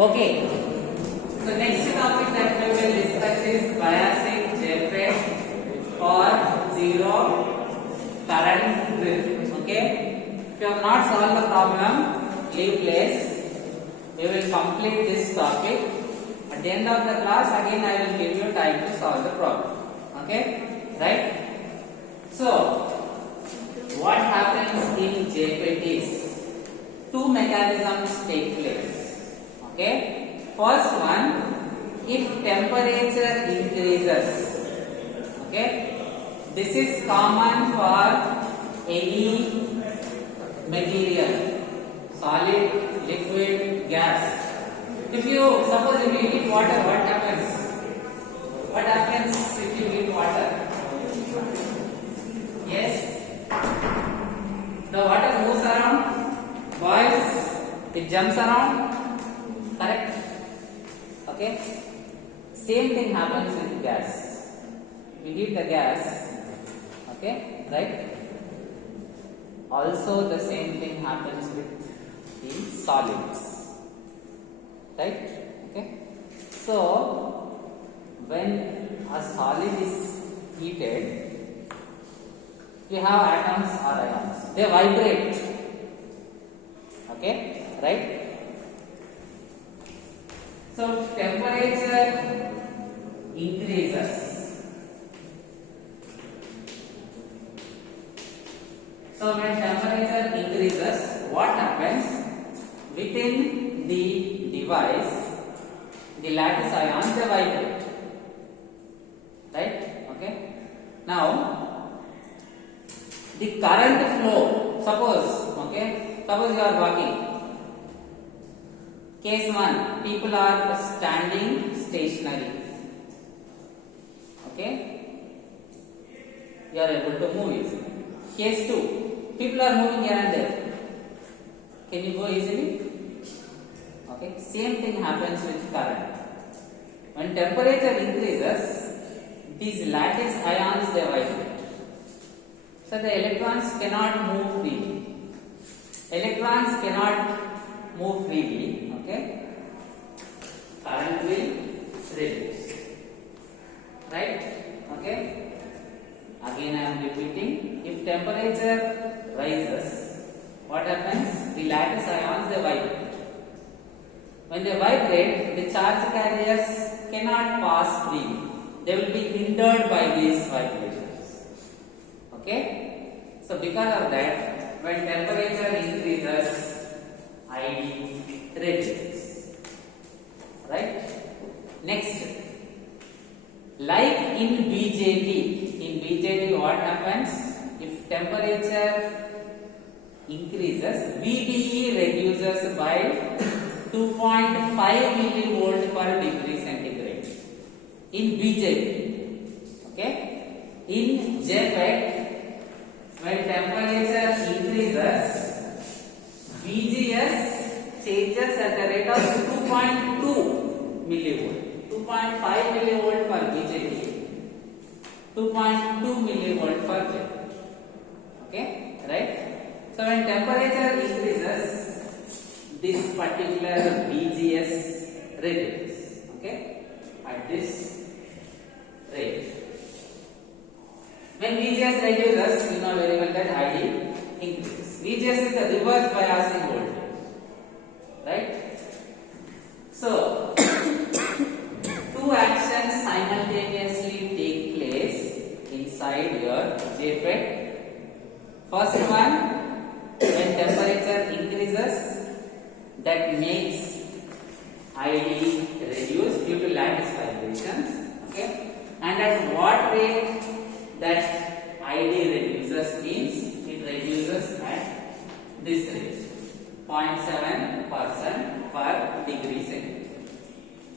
Okay. So next topic that we will discuss is biasing JFET for zero current drift. Okay. If you have not solved the problem, leave place. We will complete this topic. At the end of the class, again I will give you time to solve the problem. Okay. Right. So what happens in JFET is two mechanisms take place. Okay. First one, if temperature increases, okay, this is common for any material, solid, liquid, gas. If you suppose if you heat water, what happens? What happens if you heat water? Yes, the water moves around, boils, it jumps around. Correct? Okay. Same thing happens with gas. We heat the gas. Okay, right? Also, the same thing happens with the solids. Right? Okay. So, when a solid is heated, we have atoms or ions. They vibrate. Okay, right? So temperature increases. So when temperature increases, what happens? Within the device, the lattice ions they vibrate. Right? Okay. Now the current flow. Suppose you are walking. Case 1, people are standing stationary. Okay? You are able to move easily. Case 2, people are moving here and there. Can you go easily? Okay? Same thing happens with current. When temperature increases, these lattice ions they vibrate. So the electrons cannot move freely. Electrons cannot move freely. Okay, current will reduce. Right? Okay. Again, I am repeating. If temperature rises, what happens? The lattice ions they vibrate. When they vibrate, the charge carriers cannot pass freely. They will be hindered by these vibrations. Okay. So because of that, when temperature increases, ID reduces. Right? Next, like in BJT, what happens? If temperature increases, VDE reduces by 2.5 millivolt per degree centigrade. In BJT, okay? In JFET, when temperature increases, VGS changes at the rate of 2.2 millivolt, 2.5 millivolt for BJT, 2.2 millivolt for JFET. Okay, right? So when temperature increases, this particular VGS reduces. Okay, at this rate. When VGS reduces, you know very well that ID increases. VGS is the reverse biasing voltage. Right? So, two actions simultaneously take place inside your JFET. First one, when temperature increases, that makes ID reduce due to lattice vibrations. Okay? And at what rate that ID reduces means it reduces at this rate. 0.7% per degree centigrade.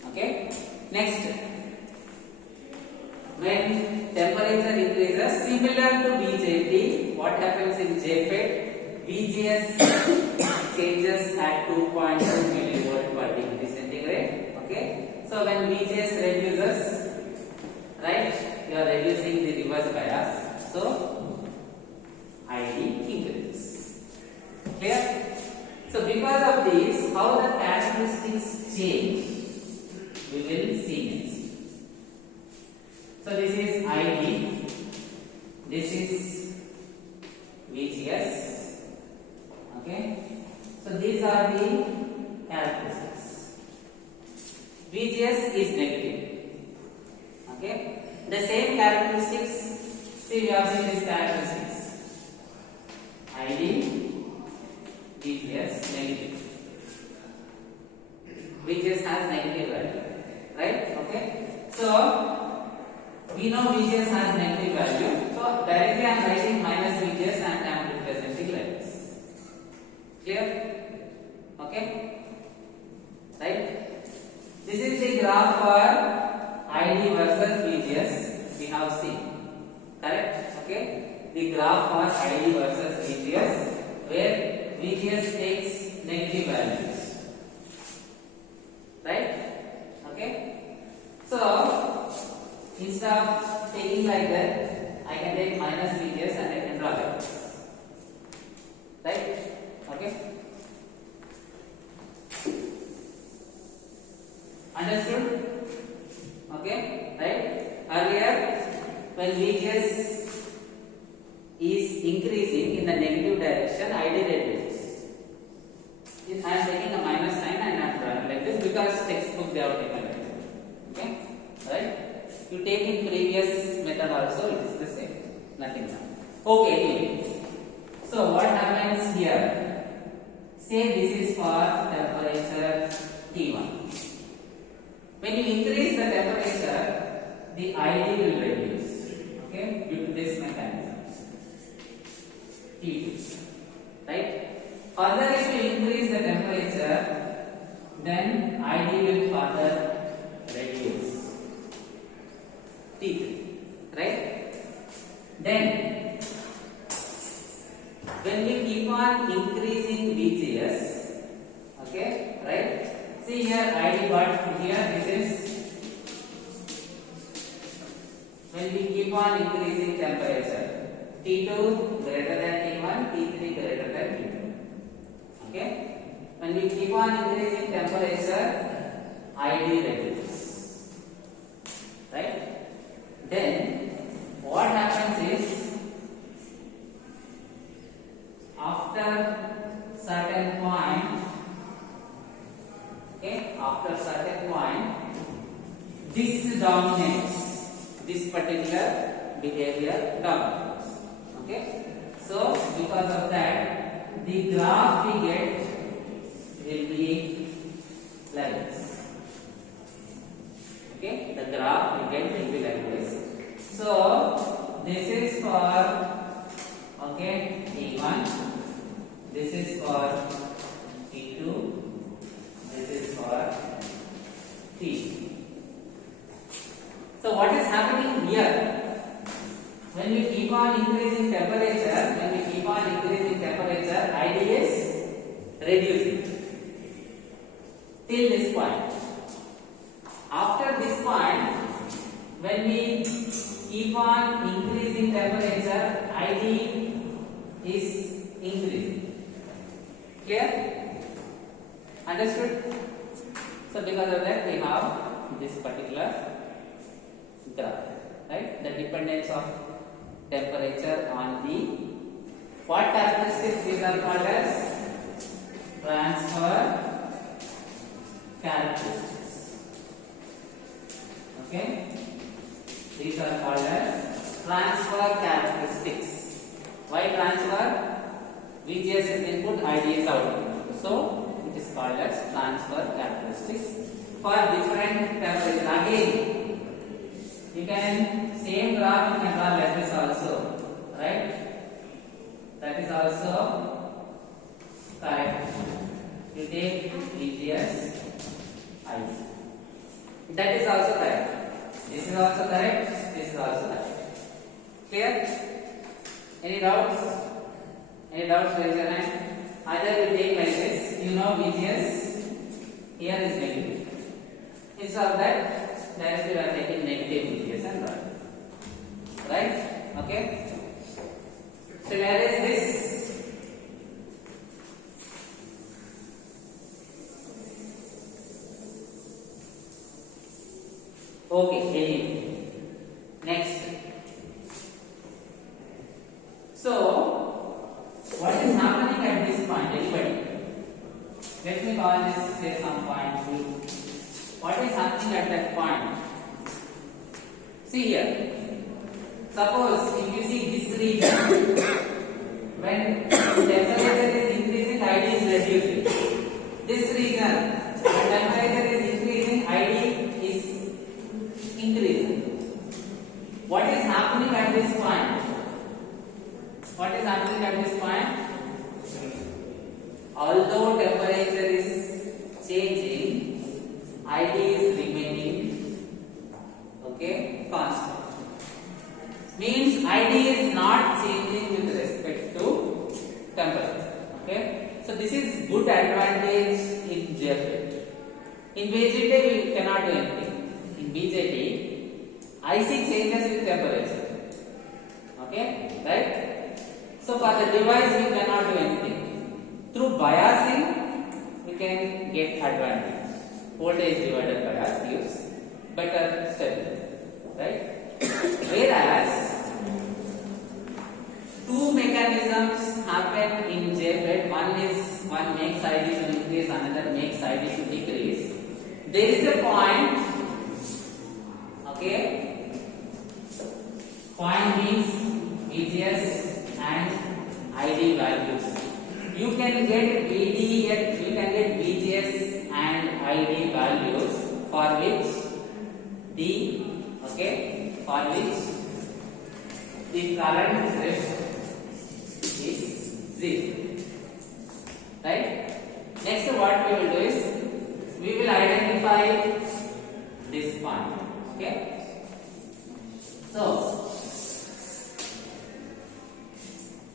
Okay. Next, when temperature increases, similar to BJT, what happens in JFET? VGS changes at 2.2 millivolt per degree centigrade. Okay. So when VGS reduces, right, you are reducing the reverse bias. So ID increases. Clear? So because of this, how the characteristics change we will see next. So this is ID, this is VGS. Okay, so these are the characteristics. VGS is negative. Okay, the same characteristics. See, we have seen these characteristics. ID, VGS, negative. VGS has negative value, right? Okay, so we know VGS has negative value. So directly I am writing minus VGS and I am representing like this. Clear? Okay, right? This is the graph for ID versus VGS we have seen. Correct? Okay, the graph for ID versus VGS where VGS takes negative values. Right? Okay, so instead of taking like that, I can take minus VGS and I can draw like this. Right? Okay, understood? Okay, right? Earlier, when VGS is increasing in the negative direction, ID reduces. I am taking a minus sign and I am drawing like this because textbook they have taken like this. Okay, right? You take in previous method also, it is the same. Nothing wrong. Okay, anyway. So what happens here? Say this is for temperature T1. When you increase the temperature, the ID will reduce. Okay, due to this mechanism. T2. Right? Further, if you increase the temperature, then ID will further reduce. T3. Right? Then, when we keep on increasing VGS, okay, right? See here, ID got here, this is when we keep on increasing temperature. T2 greater than T1, T3 greater than T2. Okay, when we keep on increasing temperature, ID reduces. Right? Then what happens is after certain point, okay, after certain point, this dominates. This particular behavior dominates. Okay, so because of that, the graph we get will be like this. Okay, the graph we get will be like this. So this is for, okay, T1, this is for T2, this is for T. So what is happening here? When we keep on increasing temperature, ID is reducing till this point. After this point, when we keep on increasing temperature, ID is increasing. Clear? Understood? So because of that, we have this particular graph, right? The dependence of temperature on the what characteristics these are called as transfer characteristics. Okay, these are called as transfer characteristics. Why transfer? VGS is input, ID is output. So it is called as transfer characteristics for different temperature. Again, you can same graph you can draw like this also, right? That is also correct. You take VGS, ID. That is also correct. This is also correct. This is also correct. Clear? Any doubts? Any doubts? Raise your hand. Either you take like this. You know VGS here is negative. Instead of that, directly we are taking negative VGS and draw. Right? Okay. So where is this? Okay, anyway. Next. So, what is happening at this point? Anybody? Let me call this, say, some point B. What is happening at that point? See here. Suppose if you see this region, when temperature is increasing, ID is reducing. This region, when temperature is increasing, ID is increasing. What is happening at this point? What is happening at this point? Although temperature is changing, ID is remaining, okay, constant. Means ID is not changing with respect to temperature. Okay, so this is good advantage in JFET. In BJT we cannot do anything. In BJT, IC changes with temperature. Okay, right? So for the device we cannot do anything. Through biasing we can get advantage. Voltage divided bias gives better stability, right? Whereas two mechanisms happen in JFET. One makes ID to increase, another makes ID to decrease. There is a point, okay? Point means VGS and ID values. You can get VGS and ID values for which for which the current drift is 0. Right? Next, what we will do is we will identify this point. Okay? So,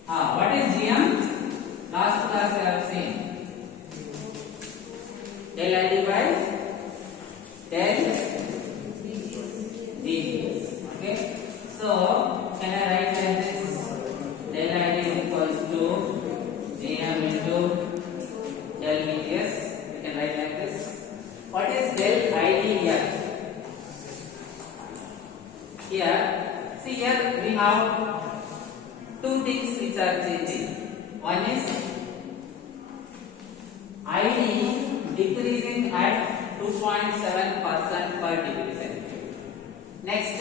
what is GM? Last class we have seen del ID by del VGS. Okay, so can I write like this? Del ID is equals to GM into del VGS. We can write like this. What is del ID here? Here, see here we have two things which are changing. One is ID decreasing at 2.7% per degree centigrade. Next,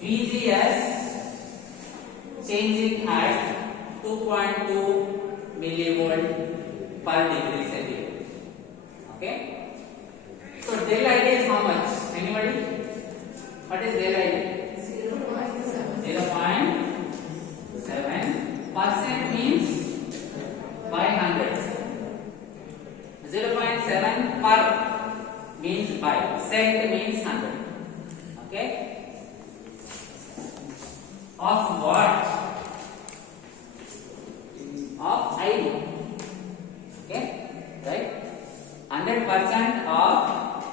VGS changing at 2.2 millivolt per degree centigrade. Okay. So del ID is how much? Anybody? What is del ID? 0.7% means by 100. 0.7 per means by. Cent means 100. Okay. Of what? Of ID. Okay, right? 100% of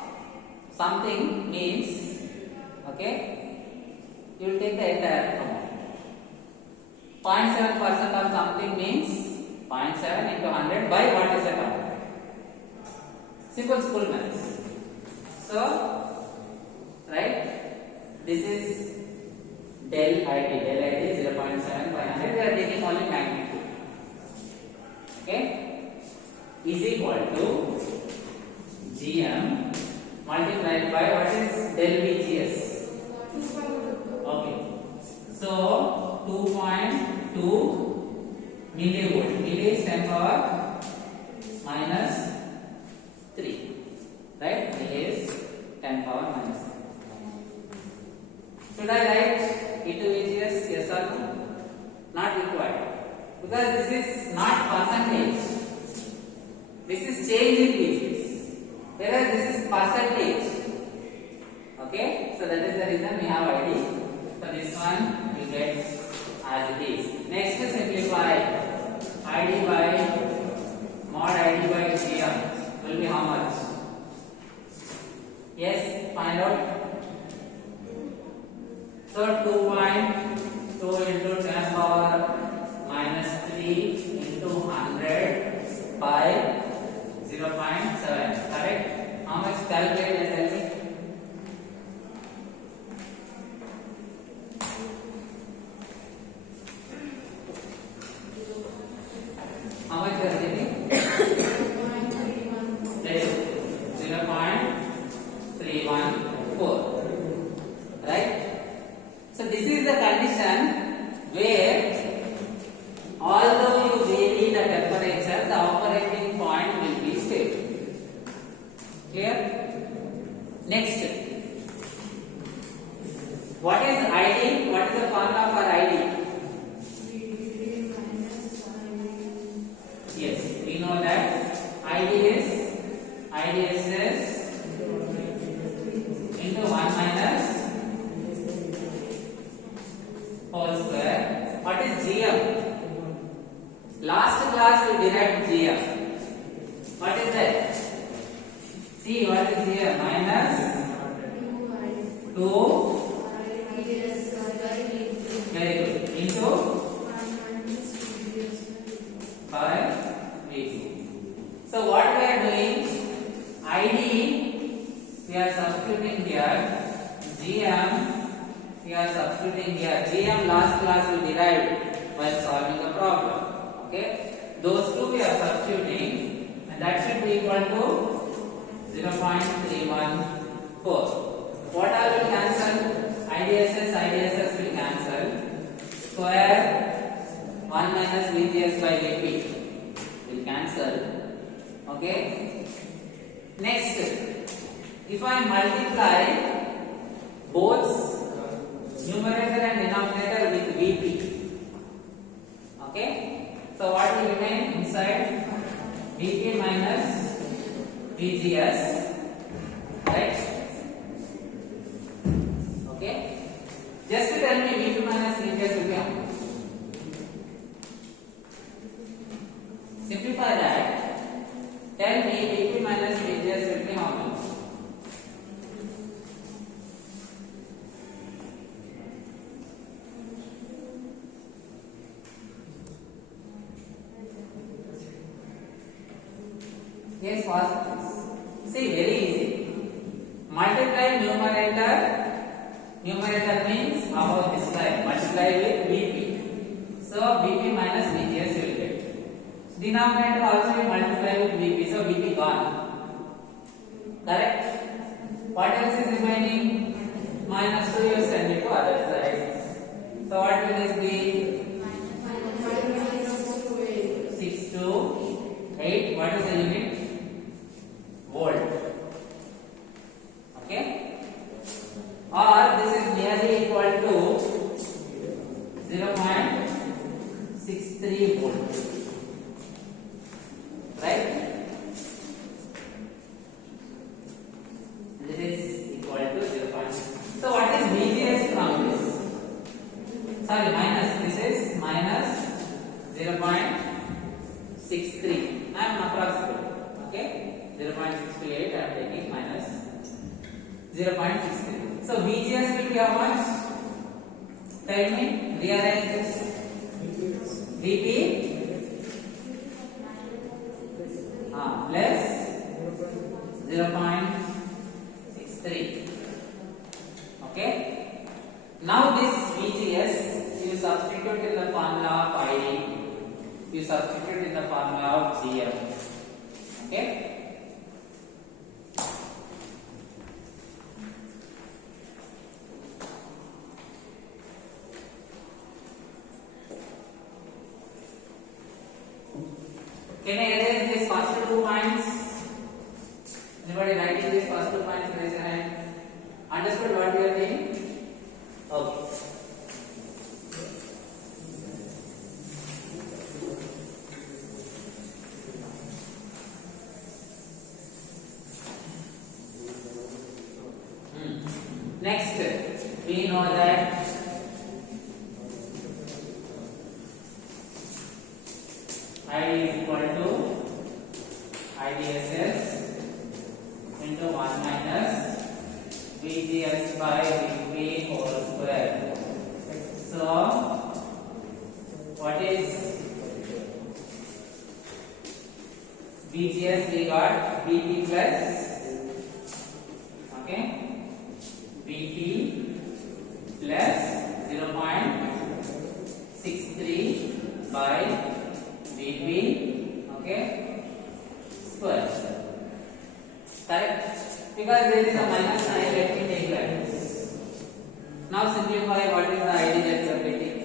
something means, okay, you will take the entire amount. 0.7% of something means 0.7 into 100 by what is the amount? Simple school maths. So, right? This is del ID. Del ID is 0.7 by 100. We are taking only magnitude. Okay? Is equal to GM multiplied by what is del VGS? Okay. So 2.2 millivolt. Milli is 10 power minus 3. Right? Milli is 10 power minus 3. Should I write E to VGS? Yes or no? Not required. Because this is not percentage. This is change in VGS. Whereas this is percentage. Okay? So that is the reason we have ID. So this one we get as it is. Next to simplify, ID by mod ID by GM will be how much? Yes, find out. So 2.2 into 10 power minus 3 into 100 by 0.7. Correct? How much calculate and tell me? class we derived GM. What is that? See what is here? Minus 2. Very good. Into by V2. So what we are doing? ID we are substituting here. GM we are substituting here. GM last class we derived while solving the problem. Okay. Those two we are substituting, and that should be equal to 0.314. What all will cancel? IDSS will cancel. Square 1 minus VGS by VP will cancel. Okay. Next, if I multiply both numerator and denominator with VP, okay. So what will remain inside? VP minus VGS, right? Okay. Just tell me VP minus VGS will be how much? Simplify that. Tell me VP minus VGS will be how much? Yes, fast. See, very easy. Multiply numerator. Numerator means above this line. Multiply with VP. So VP minus VGS you will get. Denominator also we multiply with VP. So VP gone. Correct? What else is remaining? Minus 2 you send it to other side. So what will this be? 6 to 8. What is the unit? Volt. Okay. Or this is nearly equal to 0.63 volt. Right? This is equal to 0. So what is VGS from this? Sorry, minus. This is minus 0.63. I am approximate. Okay. 0.68 I am taking minus 0.63. So VGS will be how much? Tell me, rearrange this. VP plus 0.63. Okay. Now this VGS you substitute in the formula of ID. You substitute in the formula of GM. Okay. Can I erase these first 2 points? Anybody writing these first 2 points? Raise your hand. Understood what we are doing? Okay. Next, we know that ID is equal to IDSS into 1 minus VGS by VP whole square. So, what is VGS? We got VP plus, okay, VP plus 0.63 by VP, okay, square. Correct? Because there is a minus sign, let me take that. Now simplify what is the ID that you are taking.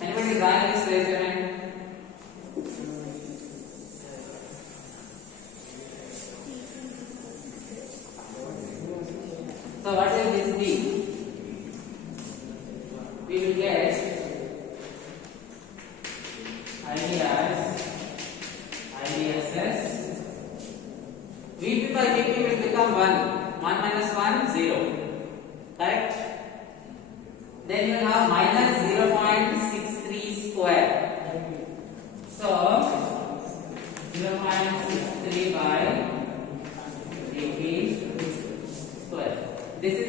Anybody drawing this, raise your hand. So what will this be? We will get IDSS. VP by VP will become 1. 1 minus 1, 0. Correct? Then you have minus 0.63 square. So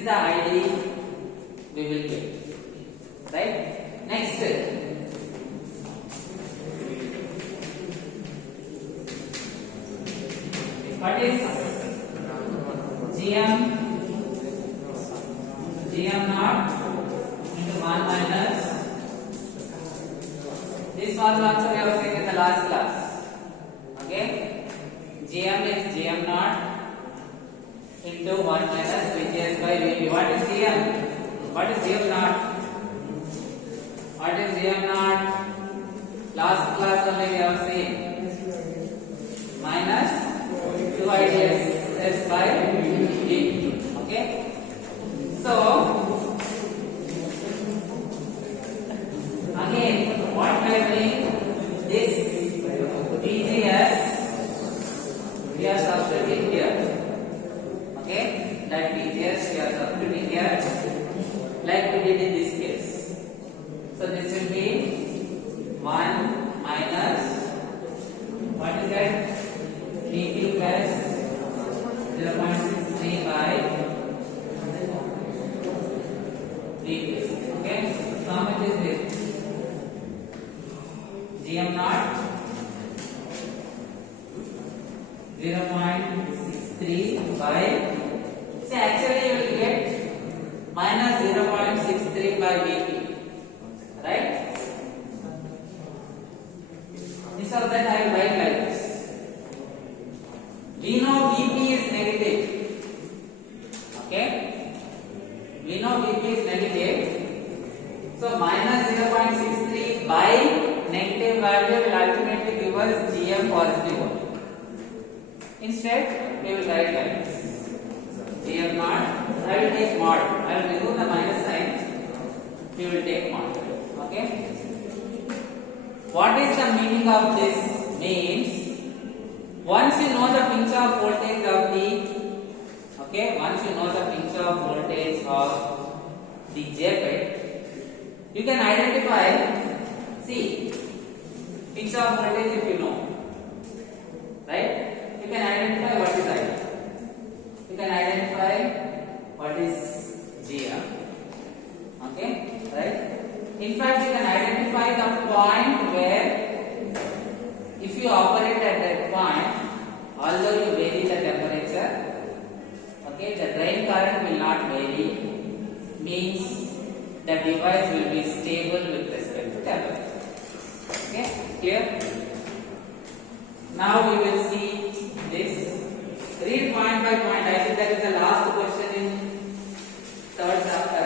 the ID we will get. Right? Next, what is GM naught into 1 minus, this one also we have seen in the last class. Okay, GM is GM naught into 1 minus Vgs by Vp. What is GM? What is GM naught? What is GM naught? Last class only we have seen minus 2 IDS by Vp. Okay. So again, what we are doing, this VGS we are substituting here. Okay, that VGS we are substituting here, like we did in this case. So this will be 1 minus, what is that? Vp plus 0.63 by Vp. Okay, so how much is this? GM naught 0.63 by, see actually you will get minus 0.63 by Vp, right? Instead of that I will write like this. We know Vp is negative. Okay, we know Vp is negative, so minus 0.63 by negative value will ultimately give us GM positive only. Instead, we will write like this. GM naught, I will take mod. I will remove the minus sign. We will take mod. Okay. What is the meaning of this? Means once you know the pinch off voltage of the, okay, once you know the pinch off voltage of the JFET, you can identify. See, pinch off voltage if you know, right? You can identify what is I. You can identify what is GM. Okay, right? In fact, you can identify the point where, if you operate at that point, although you vary the temperature, okay, the drain current will not vary. Means the device will be stable with respect to temperature. Okay, clear? Now we will see this. Read point by point. I think that is the last question in third chapter.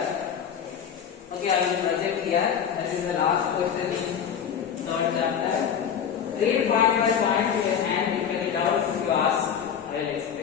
Okay, I will project here. That is the last question in third chapter. Read point by point and if any doubts you ask, I will explain.